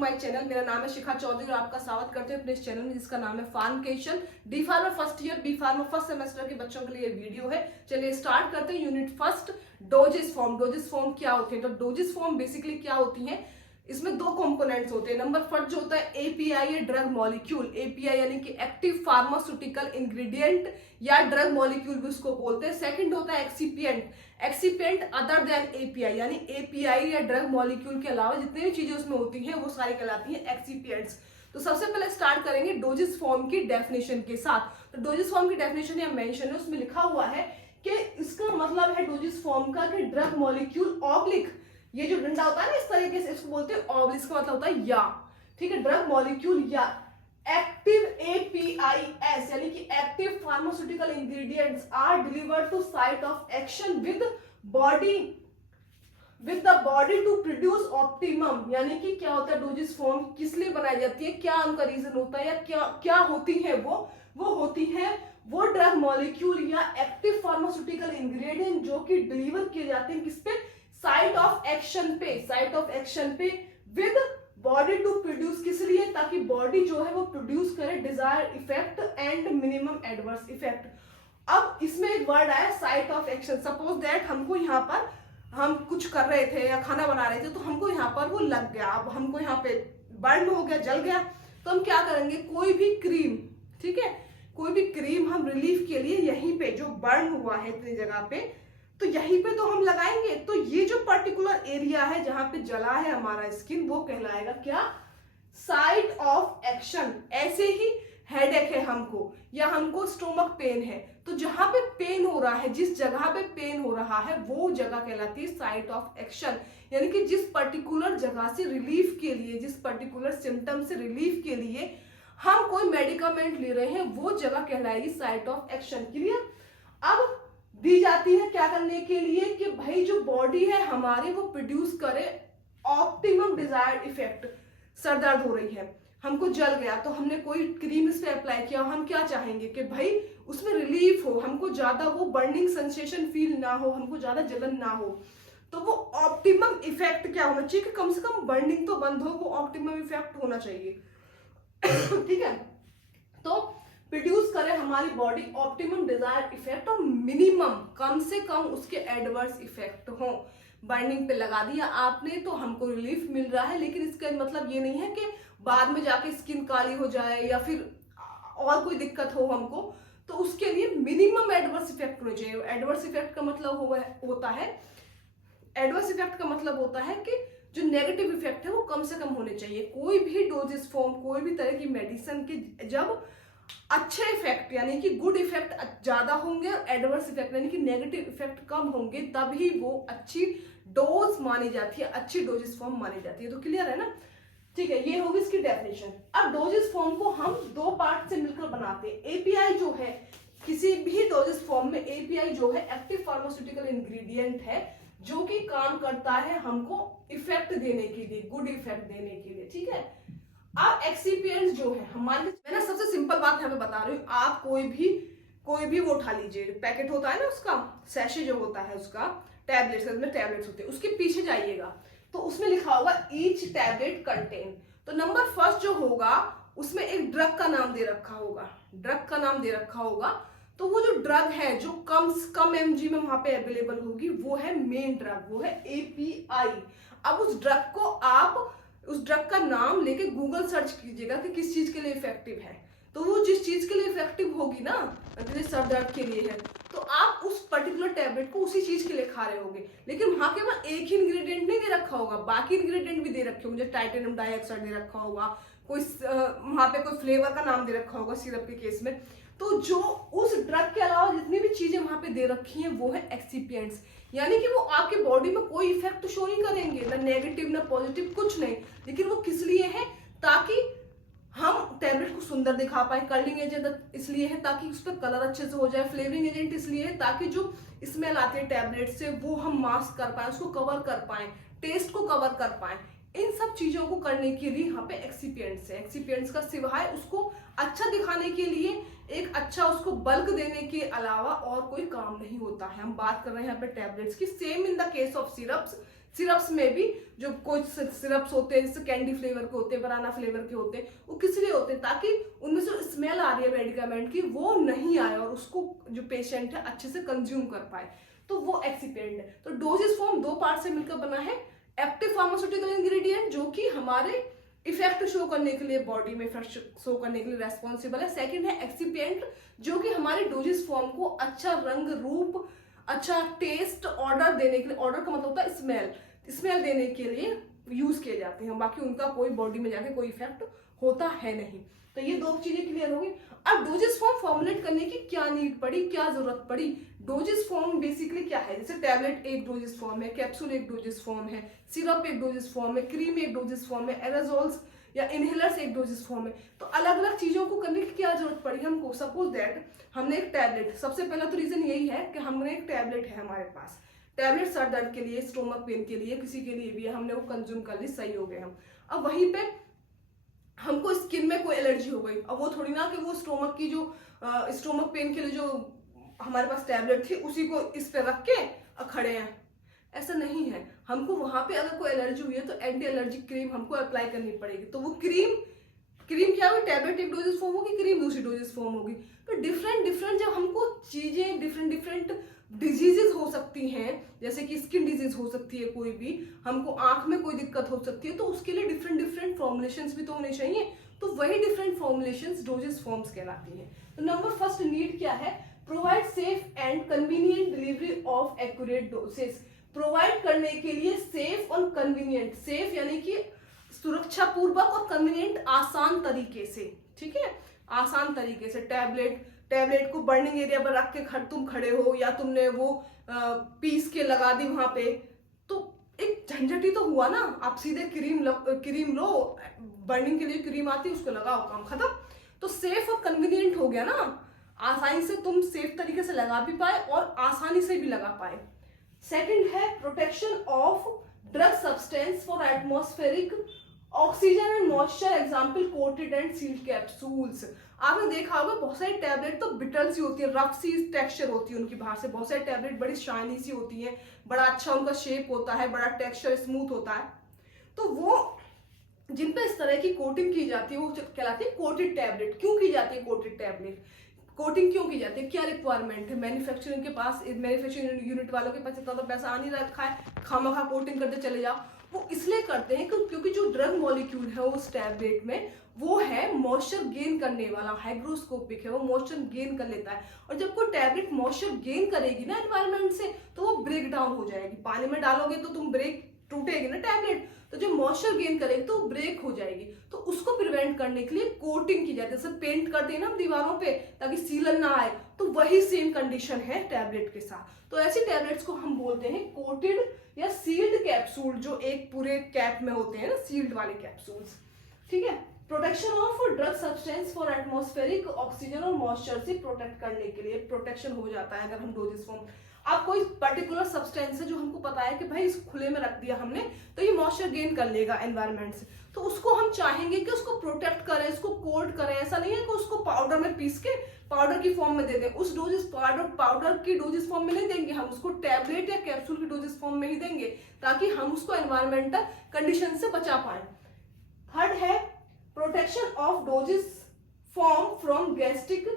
My channel. मेरा नाम है शिखा चौधरी और आपका स्वागत करते हैं अपने इस चैनल में जिसका नाम है Pharmacation. D pharma first year, B pharma first semester के बच्चों के लिए वीडियो है। चलिए स्टार्ट करते हैं। Unit first, doses form. Doses form क्या होती है? तो डोजेस फॉर्म बेसिकली क्या होती है, इसमें दो कंपोनेंट्स होते हैं। नंबर फर्स्ट जो होता है एपीआई या ड्रग मॉलिक्यूल। एपीआई यानी कि एक्टिव फार्मास्यूटिकल इंग्रेडिएंट या ड्रग मॉलिक्यूल भी उसको बोलते हैं। सेकंड होता है excipient. Excipient other than API, यानी एपीआई या ड्रग मॉलिक्यूल के अलावा जितनी भी चीजें उसमें होती हैं वो सारी कहलाती हैं एक्सिपिएंट्स। तो सबसे पहले स्टार्ट करेंगे डोजेस फॉर्म की डेफिनेशन के साथ। तो डोजेस फॉर्म की डेफिनेशन या मेंशन है, उसमें लिखा हुआ है कि इसका मतलब है डोजेस फॉर्म का कि ड्रग मॉलिक्यूल ऑब्लिक, ये जो डंडा होता है ना इस तरीके से, इसको बोलते हैं ऑब्लिक, इसका मतलब होता है या, ठीक है, ड्रग मॉलिक्यूल या एक्टिव एपीआईएस यानी कि active pharmaceutical ingredients are delivered to site of action with the body to produce optimum. यानी कि क्या होता है डोजेस फॉर्म किस लिए बनाई जाती है, क्या उनका रीजन होता है या क्या होती है वो होती है वो ड्रग मॉलिक्यूल या एक्टिव फार्मास्यूटिकल इंग्रेडिएंट जो कि डिलीवर किए जाते हैं किस पे, साइट ऑफ एक्शन पे विद बॉडी टू प्रोड्यूस, किस लिए, ताकि बॉडी जो है वो प्रोड्यूस करे desire effect and minimum adverse effect. अब इसमें एक वर्ड आया site of action. Suppose that हमको यहाँ पर हम कुछ कर रहे थे या खाना बना रहे थे तो हमको यहाँ पर वो लग गया, अब हमको यहाँ पे बर्न हो गया, जल गया, तो हम क्या करेंगे, कोई भी क्रीम, ठीक है, कोई भी क्रीम हम रिलीफ के लिए यहीं पे जो बर्न हुआ है इतनी जगह पे, तो यहीं पे तो हम लगाएंगे। तो ये जो पर्टिकुलर एरिया है जहां पे जला है हमारा स्किन, वो कहलाएगा क्या, साइट ऑफ एक्शन। ऐसे ही हेडेक है हमको या हमको स्टोमक पेन है, तो जहां पे पेन हो रहा है, जिस जगह पे पेन हो रहा है वो जगह कहलाती है साइट ऑफ एक्शन। यानी कि जिस पर्टिकुलर जगह से रिलीफ के लिए, जिस पर्टिकुलर सिम्टम से रिलीफ के लिए हम कोई मेडिकामेंट ले रहे हैं वो जगह कहलाएगी साइट ऑफ एक्शन। क्लियर? अब दी जाती है क्या करने के लिए कि भाई जो बॉडी है हमारे वो प्रोड्यूस करे ऑप्टिमम डिजायर्ड इफेक्ट। सर दर्द हो रही है, हमको जल गया, तो हमने कोई क्रीम इस पे अप्लाई किया, हम क्या चाहेंगे कि भाई उसमें रिलीफ हो, हमको ज्यादा वो बर्निंग सेंसेशन फील ना हो, हमको ज्यादा जलन ना हो। तो वो ऑप्टिमम इफेक्ट क्या होना चाहिए कि कम से कम बर्निंग तो बंद हो, वो ऑप्टिमम इफेक्ट होना चाहिए। ठीक है, तो प्रोड्यूस करे हमारी बॉडी ऑप्टिमम डिजायर इफेक्ट और मिनिमम, कम से कम उसके एडवर्स इफेक्ट हो। बर्निंग पे लगा दिया आपने तो हमको रिलीफ मिल रहा है, लेकिन इसका मतलब ये नहीं है कि बाद में जाके स्किन काली हो जाए या फिर और कोई दिक्कत हो हमको। तो उसके लिए मिनिमम एडवर्स इफेक्ट होने चाहिए। एडवर्स इफेक्ट का मतलब होता है कि जो नेगेटिव इफेक्ट है वो कम से कम होने चाहिए। कोई भी डोजेस फॉर्म, कोई भी तरह की मेडिसिन के जब अच्छे इफेक्ट यानी कि गुड इफेक्ट ज्यादा होंगे और एडवर्स इफेक्ट यानी कि नेगेटिव इफेक्ट कम होंगे, तभी वो अच्छी डोज मानी जाती है, अच्छी डोजेस फॉर्म मानी जाती है। तो क्लियर है ना? ठीक है, ये होगी इसकी डेफिनेशन। अब डोजेस फॉर्म को हम दो पार्ट से मिलकर बनाते हैं। एपीआई जो है किसी भी डोजेस फॉर्म में, एपीआई जो है एक्टिव फार्मास्यूटिकल इंग्रेडिएंट है जो कि काम करता है हमको इफेक्ट देने के लिए, गुड इफेक्ट देने के लिए, ठीक है। अब एक्सिपिएंट्स जो है हमारे, मैं ना सबसे सिंपल बात यहाँ पे बता रही हूँ, आप कोई भी वो उठा लीजिए, पैकेट होता है ना उसका, सैशे जो होता है उसका, टैबलेट्स में टैबलेट्स होते हैं, उसके पीछे जाइएगा तो उसमें लिखा होगा ईच टैबलेट कंटेन। तो नंबर फर्स्ट जो होगा उसमें एक ड्रग का नाम दे रखा होगा, तो वो जो ड्रग है जो कम एमजी में वहां पे अवेलेबल होगी वो है मेन ड्रग, वो है एपीआई। अब उस ड्रग का नाम लेके गूगल सर्च कीजिएगा कि किस चीज के लिए इफेक्टिव है। तो वो जिस चीज के लिए इफेक्टिव होगी ना, जैसे सर दर्द के लिए है, तो आप उस पर्टिकुलर टैबलेट को उसी चीज के लिए खा रहे होगे। लेकिन वहां केवल एक ही इंग्रेडिएंट नहीं दे रखा होगा, बाकी इंग्रेडिएंट भी दे रखे होंगे, जैसे टाइटेनियम डाइऑक्साइड दे रखा होगा, कोई वहां पे कोई फ्लेवर का नाम दे रखा होगा सिरप के केस में। तो जो उस ड्रग के अलावा जितनी भी चीजें वहां पे दे रखी हैं वो है एक्सिपिएंट्स। यानी कि वो आपके बॉडी में कोई इफेक्ट शो नहीं करेंगे, ना नेगेटिव ना पॉजिटिव, कुछ नहीं। लेकिन वो किस लिए है, ताकि हम टैबलेट को सुंदर दिखा पाए। कलरिंग एजेंट इसलिए है ताकि उस पर कलर अच्छे से हो जाए। फ्लेवरिंग एजेंट इसलिए है ताकि जो स्मेल आती है टैबलेट से वो हम मास्क कर पाए, उसको कवर कर पाए, टेस्ट को कवर कर पाए। इन सब चीजों को करने के लिए यहाँ पे एक्सिपिएंट्स है। एक्सिपिएंट्स का सिवाय उसको अच्छा दिखाने के लिए, एक अच्छा उसको बल्क देने के अलावा और कोई काम नहीं होता है। हम बात कर रहे हैं यहाँ पे टैबलेट्स की। Same in the case of syrups, syrups में भी जो कुछ सिरप्स होते हैं जैसे कैंडी फ्लेवर के होते हैं, बनाना फ्लेवर के होते हैं, वो किस लिए होते हैं, ताकि उनमें से स्मेल आ रही है मेडिकामेंट की वो नहीं आए और उसको जो पेशेंट है अच्छे से कंज्यूम कर पाए, तो वो एक्सिपिएंट है। तो डोजेस फॉर्म दो पार्ट से मिलकर बना है। एक्टिव फार्मास्यूटिकल इंग्रेडिएंट जो कि हमारे इफेक्ट शो करने के लिए, बॉडी में इफेक्ट शो करने के लिए रेस्पॉन्सिबल है। सेकंड है एक्सिपिएंट जो कि हमारे डोजेस फॉर्म को अच्छा रंग रूप, अच्छा टेस्ट, ऑर्डर देने के लिए, ऑर्डर का मतलब होता है स्मेल देने के लिए यूज किए जाते हैं, बाकी उनका कोई बॉडी में जाके कोई इफेक्ट होता है नहीं। तो ये दो चीजें क्लियर होगी। अब डोजेस फॉर्म फॉर्मुलेट करने की क्या नीड पड़ी, क्या जरूरत पड़ी। डोजेस फॉर्म बेसिकली क्या है, जैसे टैबलेट एक डोजेस फॉर्म है, कैप्सूल एक डोजेस फॉर्म है, सिरप एक डोजेस फॉर्म है, क्रीम एक डोजेस फॉर्म है, एराजोल्स या इनहेलर्स एक डोजेस फॉर्म है। तो अलग अलग चीजों को करने की क्या जरूरत पड़ी हमको। सपोज दैट हमने एक टैबलेट, सबसे पहला तो रीजन यही है कि हमने एक टैबलेट है हमारे पास, टैबलेट सर दर्द के लिए, स्टोमक पेन के लिए, किसी के लिए भी है, हमने वो कंज्यूम कर ली, सही हो गए हम। अब वहीं पे हमको स्किन में कोई एलर्जी हो गई, अब वो थोड़ी ना कि वो स्टोमक की जो स्टोमक पेन के लिए जो हमारे पास टैबलेट थी उसी को इस पे रख के खड़े हैं, ऐसा नहीं है। हमको वहां पे अगर कोई एलर्जी हुई है तो एंटी एलर्जिक क्रीम हमको अप्लाई करनी पड़ेगी। तो वो क्रीम क्या होगी, टैबलेट एक डोजेस फॉर्म होगी, क्रीम दूसरी डोजेस फॉर्म होगी। तो डिफरेंट जब हमको चीजें डिफरेंट डिजीजेस हो सकती हैं, जैसे कि स्किन डिजीज हो सकती है, कोई भी हमको आंख में कोई दिक्कत हो सकती है, तो उसके लिए डिफरेंट फॉर्मुलेशंस भी तो होने चाहिए। तो वही डिफरेंट फॉर्मुलेशंस डोजेस फॉर्म्स कहलाती हैं। तो नंबर फर्स्ट नीड क्या है, provide safe and convenient delivery of accurate doses. Provide करने के लिए सेफ और कन्वीनियंट, सेफ यानी कि सुरक्षा पूर्वक और कन्वीनियंट आसान तरीके से, ठीक है, आसान तरीके से। टैबलेट को बर्निंग एरिया पर रख के तुम खड़े हो या तुमने वो पीस के लगा दी वहां पे, तो एक झंझट ही तो हुआ ना। आप सीधे क्रीम लो, बर्निंग के लिए क्रीम आती है, उसको लगाओ, काम खत्म। तो सेफ और कन्वीनियंट हो गया ना, आसानी से तुम सेफ तरीके से लगा भी पाए और आसानी से भी लगा पाए। सेकंड है protection of drug substance for atmospheric oxygen and moisture, example coated and sealed capsules. आपने देखा होगा बहुत सारी टैबलेट तो बिटर सी होती है, रफ सी टेक्सचर होती है उनकी बाहर से, बहुत सारी टैबलेट बड़ी शाइनी सी होती है, बड़ा अच्छा उनका शेप होता है, बड़ा टेक्सचर स्मूथ होता है। तो वो जिन पे इस तरह की कोटिंग की जाती है वो कहलाती है कोटेड टैबलेट। क्यों की जाती है कोटेड टैबलेट, कोटिंग क्यों की जाती है, क्या रिक्वायरमेंट है। मैन्युफैक्चरिंग के पास, मैन्युफैक्चरिंग यूनिट वालों के पास इतना तो पैसा आ नहीं रखा है, खामखा कोटिंग करते चले जाओ। वो इसलिए करते हैं क्योंकि जो ड्रग मॉलिक्यूल है उस टैबलेट में वो है मॉइस्चर गेन करने वाला, हाइग्रोस्कोपिक है, वो मॉइस्चर गेन कर लेता है। और जब कोई टैबलेट मॉइस्चर गेन करेगी ना एनवायरमेंट से, तो वो ब्रेक डाउन हो जाएगी। पानी में डालोगे तो तुम ब्रेक, टूटेगी ना टैबलेट, तो जब मॉइस्चर गेन करेगी तो ब्रेक हो जाएगी। तो उसको प्रिवेंट करने के लिए कोटिंग की जाती है, जैसे पेंट करते हैं ना हम दीवारों पे ताकि सीलन ना आए, तो वही सेम कंडीशन है टैबलेट के साथ। तो ऐसी टैबलेट्स को हम बोलते हैं कोटेड या सील्ड कैप्सूल, जो एक पूरे कैप में होते हैं ना, सील्ड वाले कैप्सूल्स, ठीक है। Protection of drug substance for atmospheric oxygen और मॉइस्चर से प्रोटेक्ट करने के लिए प्रोटेक्शन हो जाता है अगर हम डोजेस फॉर्म। अब कोई पर्टिकुलर सब्सटेंस है जो हमको पता है कि भाई इस खुले में रख दिया हमने तो ये मॉइस्चर गेन कर लेगा एनवायरनमेंट से, तो उसको हम चाहेंगे कि उसको प्रोटेक्ट करें, इसको कोट करें। ऐसा नहीं है कि उसको पाउडर में पीस के पाउडर की फॉर्म में दे दें, उस डोजेस पाउडर की डोजेस फॉर्म में नहीं देंगे, हम उसको टैबलेट या कैप्सूल की डोजेस फॉर्म में ही देंगे ताकि हम उसको एनवायरमेंटल कंडीशन से बचा पाए। थर्ड है protection of doses form from gastric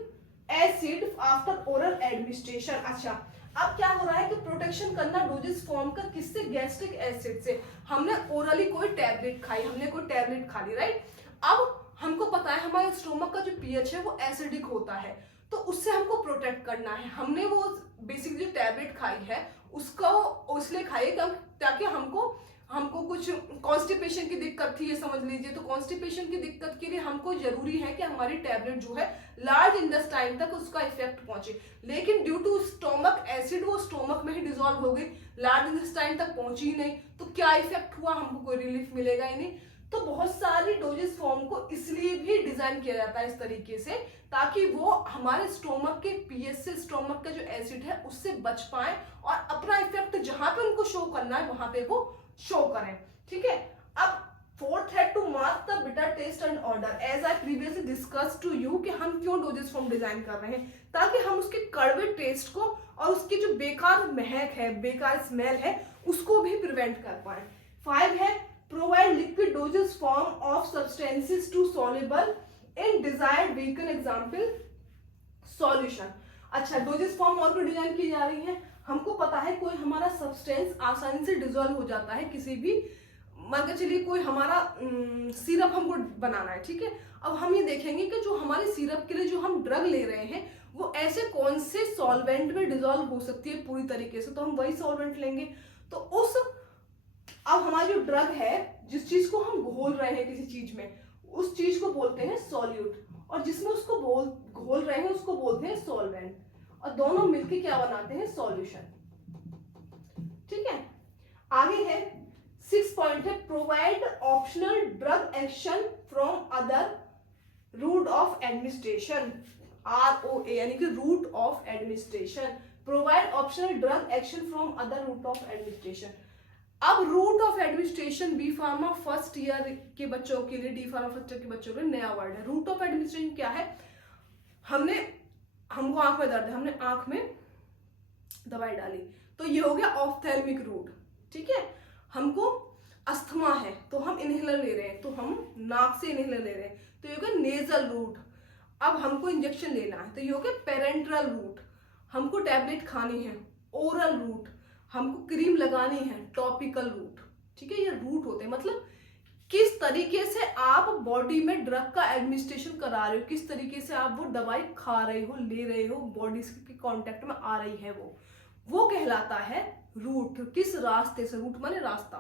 acid after oral administration. अच्छा, अब क्या हो रहा है कि प्रोटेक्शन करना डोजेस फॉर्म का किससे, गैस्ट्रिक एसिड से। हमने ओरली कोई टैबलेट खाई, हमने कोई टैबलेट खा ली, राइट। अब हमको पता है हमारे स्टोमक का जो पीएच है वो एसिडिक होता है, तो उससे हमको प्रोटेक्ट करना है। हमने वो बेसिक जो टैबलेट खाई है उसको इसलिए खाई ताकि हमको कुछ कॉन्स्टिपेशन की दिक्कत थी, ये समझ लीजिए। तो कॉन्स्टिपेशन की दिक्कत के लिए हमको जरूरी है कि हमारी टैबलेट जो है लार्ज इंटेस्टाइन तक उसका इफेक्ट पहुंचे, लेकिन ड्यू टू स्टोमक एसिड वो स्टोमक में ही डिसॉल्व हो गई, लार्ज इंटेस्टाइन तक पहुंची ही नहीं, तो क्या इफेक्ट हुआ, हमको कोई रिलीफ मिलेगा ही नहीं। तो बहुत सारी डोजेस फॉर्म को इसलिए भी डिजाइन किया जाता है इस तरीके से ताकि वो हमारे स्टोमक के पीएच से, स्टोमक का जो एसिड है उससे बच पाए और अपना इफेक्ट जहां पे उनको शो करना है वहां पे वो शो करें, ठीक है। अब फोर्थ है to mask the bitter taste and odour. As I previously discuss to you कि हम क्यों डोजेस फॉर्म डिजाइन कर रहे हैं, ताकि हम उसके कड़वे टेस्ट को और उसकी जो बेकार महक है, बेकार स्मेल है, उसको भी प्रिवेंट कर पाए। 5 है provide liquid doses form of substances to soluble in desired vehicle, example solution. अच्छा, डोजेस फॉर्म और भी डिजाइन की जा रही है। हमको पता है कोई हमारा सब्सटेंस आसानी से डिजोल्व हो जाता है किसी भी, मान के चलिए कोई हमारा सिरप हमको बनाना है, ठीक है। अब हम ये देखेंगे कि जो हमारे सिरप के लिए जो हम ड्रग ले रहे हैं वो ऐसे कौन से सॉल्वेंट में डिजोल्व हो सकती है पूरी तरीके से, तो हम वही सॉल्वेंट लेंगे। तो उस अब हमारी जो ड्रग है, जिस चीज को हम घोल रहे हैं किसी चीज में, उस चीज को बोलते हैं सॉल्यूट, और जिसमें उसको घोल रहे हैं उसको बोलते हैं सॉल्वेंट, और दोनों मिलके क्या बनाते हैं, सॉल्यूशन। ठीक है, आगे है 6 पॉइंट है provide optional drug action from other route of administration, ROA यानी कि route of administration, provide optional drug action from other route of administration. अब route of administration B pharma first year के बच्चों के लिए, डी फार्मा फर्स्ट ईयर के बच्चों के लिए नया वर्ड है। रूट ऑफ एडमिनिस्ट्रेशन क्या है, हमको आंख में दर्द है, हमने आंख में दवाई डाली, तो ये हो गया ऑफ्थेल्मिक रूट। ठीक है, हमको अस्थमा है तो हम इनहेलर ले रहे हैं, तो हम नाक से इनहेलर ले रहे हैं, तो ये हो गया नेजल रूट। अब हमको इंजेक्शन लेना है तो ये हो गया पेरेंट्रल रूट। हमको टैबलेट खानी है, ओरल रूट। हमको क्रीम लगानी है, टॉपिकल रूट। ठीक है, ये रूट होते हैं, मतलब किस तरीके से आप बॉडी में ड्रग का एडमिनिस्ट्रेशन करा रहे हो, किस तरीके से आप वो दवाई खा रहे हो, ले रहे हो, बॉडी के कांटेक्ट में आ रही है, वो कहलाता है रूट। किस रास्ते से, रूट माने रास्ता,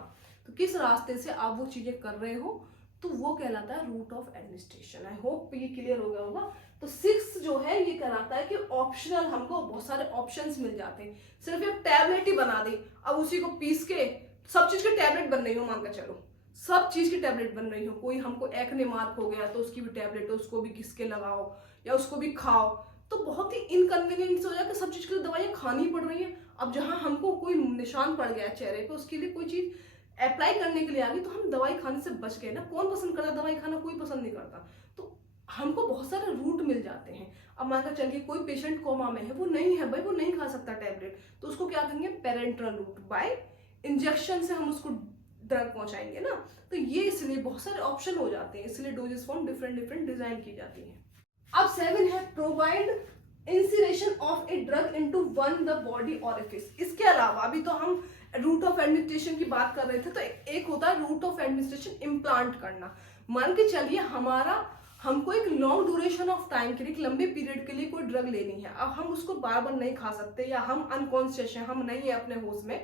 तो किस रास्ते से आप वो चीजें कर रहे हो, तो वो कहलाता है route of administration. I hope ये क्लियर हो गया होगा। तो 6 जो है ये कहलाता है कि ऑप्शनल, हमको बहुत सारे ऑप्शंस मिल जाते हैं, सिर्फ एक टैबलेट ही बना दी, अब उसी को पीस के सब चीज की टैबलेट बन रही हो, मान कर चलो सब चीज की टैबलेट बन रही हो। कोई हमको एक्ने मार्क हो गया तो उसकी भी टैबलेट है, उसको भी घिस के लगाओ या उसको भी खाओ, तो बहुत ही इनकन्वीनियंस हो जाए कि सब चीज की दवाइयां खानी पड़ रही है। अब जहां हमको कोई निशान पड़ गया चेहरे पे, उसके लिए कोई चीज अप्लाई करने के लिए आ गई, तो हम दवाई खाने से बच गए ना। कौन पसंद करता दवाई खाना, कोई पसंद नहीं करता। तो हमको बहुत सारे रूट मिल जाते हैं। अब मानकर चलिए कोई पेशेंट कोमा में है, वो नहीं है भाई, वो नहीं खा सकता टैबलेट, तो उसको क्या करेंगे, पेरेंट्रल रूट, बाय इंजेक्शन से हम उसको ड्रग पहुंचाएंगे ना। तो ये इसलिए बहुत सारे ऑप्शन हो जाते हैं, इसलिए doses form different different design की जाती है। अब 7 है provide insertion of a drug into one the body orifice. इसके अलावा अभी तो हम रूट ऑफ एडमिनिस्ट्रेशन की बात कर रहे थे, तो एक होता है रूट ऑफ एडमिनिस्ट्रेशन इम्प्लांट करना। मान के चलिए हमको एक लॉन्ग ड्यूरेशन ऑफ टाइम के लिए, एक लंबे पीरियड के लिए कोई ड्रग लेनी है। अब हम उसको बार बार नहीं खा सकते, या हम अनकॉन्शियस हैं, हम नहीं है अपने होश में,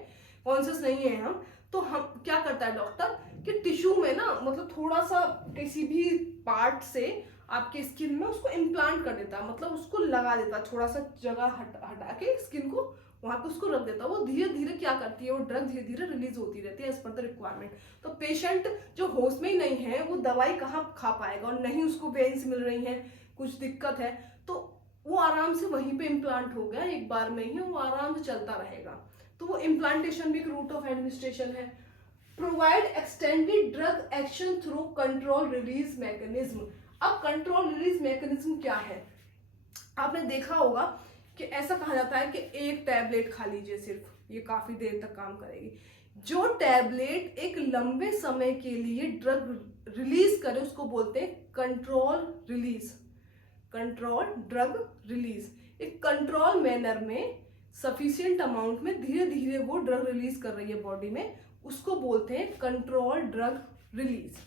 कॉन्शियस नहीं है हम, तो हम क्या करता है डॉक्टर कि टिश्यू में ना, मतलब थोड़ा सा किसी भी पार्ट से आपके स्किन में उसको इम्प्लांट कर देता है, मतलब उसको लगा देता है, थोड़ा सा जगह हटा के स्किन को वहां पे उसको रख देता है। वो धीरे धीरे क्या करती है, वो ड्रग धीरे धीरे रिलीज होती रहती है एज पर द रिक्वायरमेंट। तो पेशेंट जो होश में ही नहीं है वो दवाई कहाँ खा पाएगा, और नहीं उसको वेन्स मिल रही है, कुछ दिक्कत है, तो वो आराम से वहीं पे इम्प्लांट हो गया एक बार में ही, वो आराम से चलता रहेगा। तो वो इम्प्लांटेशन भी एक रूट ऑफ एडमिनिस्ट्रेशन है। Provide extended drug action through control release mechanism. अब कंट्रोल रिलीज मैकेनिज्म क्या है, आपने देखा होगा कि ऐसा कहा जाता है कि एक टैबलेट खा लीजिए सिर्फ, ये काफी देर तक काम करेगी। जो टैबलेट एक लंबे समय के लिए ड्रग रिलीज करे उसको बोलते हैं control release, control drug release. एक कंट्रोल मैनर में सफिशिएंट अमाउंट में धीरे धीरे वो ड्रग रिलीज कर रही है बॉडी में, उसको बोलते हैं कंट्रोल ड्रग रिलीज,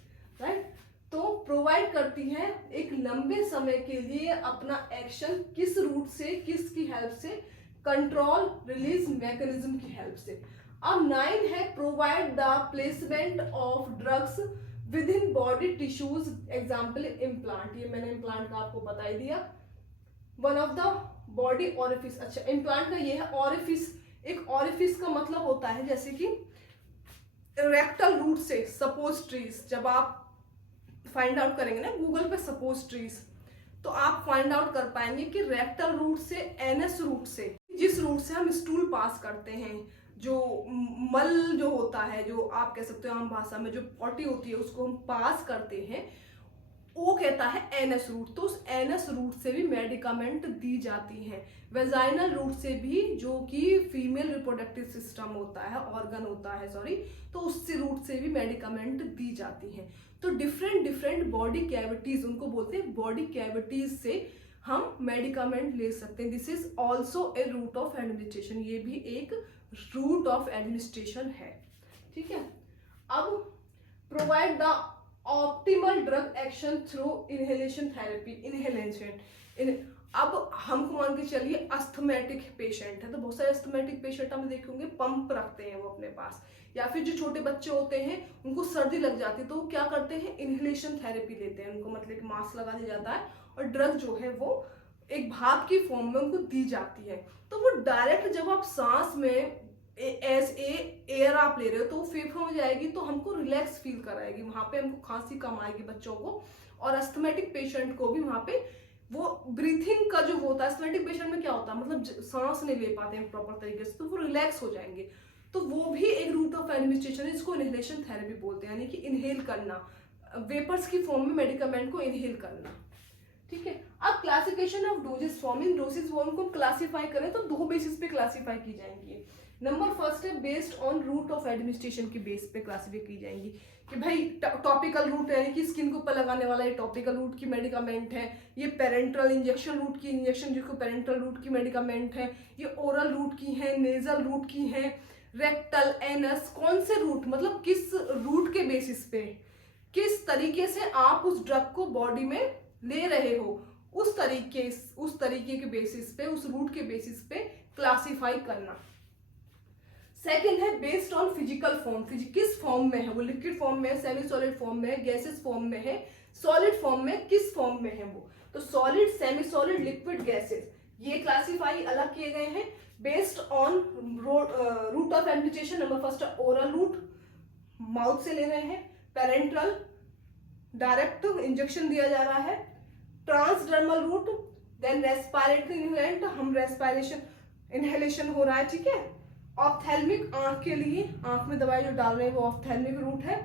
राइट। तो प्रोवाइड करती है एक लंबे समय के लिए अपना एक्शन, किस रूट से, किसकी हेल्प से, कंट्रोल रिलीज मैकेनिज्म की हेल्प से। अब 9 है provide the placement of drugs with in body tissues, example implant. ये मैंने इम्प्लांट का आपको बता ही दिया। One of the body orifice. अच्छा, इम्प्लांट का ये है ऑरिफिस। एक ऑरिफिस का मतलब होता है जैसे कि रेक्टल रूट से सपोस्ट्रीज, जब आप फाइंड आउट करेंगे ना गूगल पे सपोस्ट्रीज, तो आप फाइंड आउट कर पाएंगे कि रेक्टल रूट से, एनएस रूट से, जिस रूट से हम स्टूल पास करते हैं, जो मल जो होता है, जो आप कह सकते हो आम भाषा में जो पॉटी होती है, उसको हम पास करते हैं, ओ कहता है एनएस रूट, तो उस एनएस रूट से भी मेडिकामेंट दी जाती हैं। वेजाइनल रूट से भी, जो कि फीमेल रिप्रोडक्टिव सिस्टम होता है, ऑर्गन होता है सॉरी, तो उससे रूट से भी मेडिकामेंट दी जाती हैं। तो डिफरेंट डिफरेंट बॉडी कैविटीज, उनको बोलते हैं बॉडी कैविटीज से हम मेडिकामेंट ले सकते हैं। This is also a route of administration, ये भी एक रूट ऑफ एडमिनिस्ट्रेशन है। ठीक है, अब provide the optimal drug action through inhalation therapy. Inhalation, अब हमको मान के चलिए अस्थमेटिक पेशेंट है, तो बहुत सारे अस्थमेटिक पेशेंट हम देखे होंगे पंप रखते हैं वो अपने पास, या फिर जो छोटे बच्चे होते हैं उनको सर्दी लग जाती है तो वो क्या करते हैं, इनहेलेशन थेरेपी लेते हैं, उनको मतलब कि मास्क लगा दिया जाता है और ड्रग जो है वो एक भाप की फॉर्म में उनको दी जाती है। तो वो डायरेक्ट जब आप सांस में एज एयर आप ले रहे हो तो वो फेफड़ों में जाएगी तो हमको रिलैक्स फील कराएगी, वहां पे हमको खांसी कम आएगी बच्चों को, और अस्थमेटिक पेशेंट को भी वहां पे वो ब्रीथिंग का जो होता है, अस्थमेटिक पेशेंट में क्या होता है, मतलब सांस नहीं ले पाते हैं प्रॉपर तरीके से, तो वो रिलैक्स हो जाएंगे। तो वो भी एक रूट ऑफ एडमिनिस्ट्रेशन है, इसको इनहेलेशन थेरेपी बोलते हैं, यानी कि इनहेल करना, वेपर्स की फॉर्म में मेडिकामेंट को इनहेल करना। ठीक है, अब क्लासिफिकेशन ऑफ डोजेस फॉर्म, इन डोजेस फॉर्म को क्लासिफाई करें तो दो बेसिस पे क्लासिफाई की जाएंगी। नंबर फर्स्ट है based on route of administration के बेस पे क्लासिफाई की जाएंगी कि भाई टॉपिकल रूट है, यानी कि स्किन के ऊपर लगाने वाला ये टॉपिकल रूट की मेडिकामेंट है, ये पेरेंट्रल इंजेक्शन रूट की इंजेक्शन जिसको पेरेंट्रल रूट की मेडिकामेंट है, ये ओरल रूट की है, नेजल रूट की है, रेक्टल, एनस, कौन से रूट मतलब किस रूट के बेसिस पे किस तरीके से आप उस ड्रग को बॉडी में ले रहे हो, उस तरीके के बेसिस पे, उस रूट के बेसिस पे क्लासिफाई करना। सेकंड है बेस्ड ऑन फिजिकल फॉर्म, किस फॉर्म में है वो, लिक्विड फॉर्म में है, सेमी सॉलिड फॉर्म में है, गैसेस फॉर्म में है, सॉलिड फॉर्म में, किस फॉर्म में है वो, तो solid, semi solid, liquid, gases, ये क्लासिफाई अलग किए गए हैं based on route of administration. Number first है ओरल रूट, माउथ से ले रहे हैं, पेरेंट्रल, डायरेक्ट इंजेक्शन दिया जा रहा है, transdermal route, then respiratory inhalant, हम रेस्पिरेशन इनहेलेशन हो रहा है। ठीक है, ऑप्थेल्मिक, आंख के लिए, आंख में दवाई जो डाल रहे हैं वो ऑप्थेल्मिक रूट है,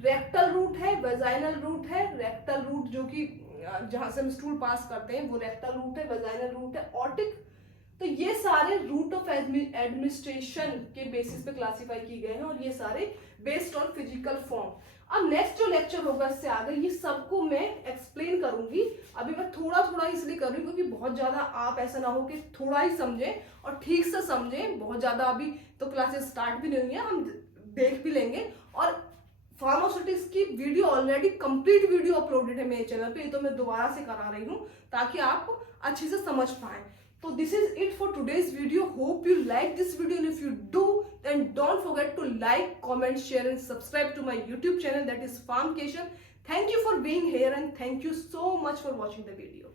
रेक्टल रूट है, वेजाइनल रूट है, रेक्टल रूट जो कि जहां से हम स्टूल पास करते हैं वो रेक्टल रूट है, वेजाइनल रूट है, ऑटिक। तो ये सारे रूट ऑफ एडमिनिस्ट्रेशन के बेसिस पे क्लासिफाई किए गए हैं और ये सारे बेस्ड ऑन फिजिकल फॉर्म। अब नेक्स्ट जो लेक्चर होगा इससे आगे ये सबको मैं एक्सप्लेन करूंगी, अभी मैं थोड़ा थोड़ा इसलिए कर रही हूँ क्योंकि बहुत ज्यादा आप ऐसा ना हो कि थोड़ा ही समझें और ठीक से समझें, बहुत ज्यादा अभी तो क्लासेस स्टार्ट भी नहीं हुई है, हम देख भी लेंगे। और फार्मास्यूटिक्स की video already complete video uploaded है मेरे चैनल पे, ये तो मैं दोबारा से करा रही हूँ ताकि आप अच्छे से समझ पाए। So this is it for today's video. Hope you like this video, and if you do, then don't forget to like, comment, share and subscribe to my YouTube channel, that is Farmcation. Thank you for being here and thank you so much for watching the video.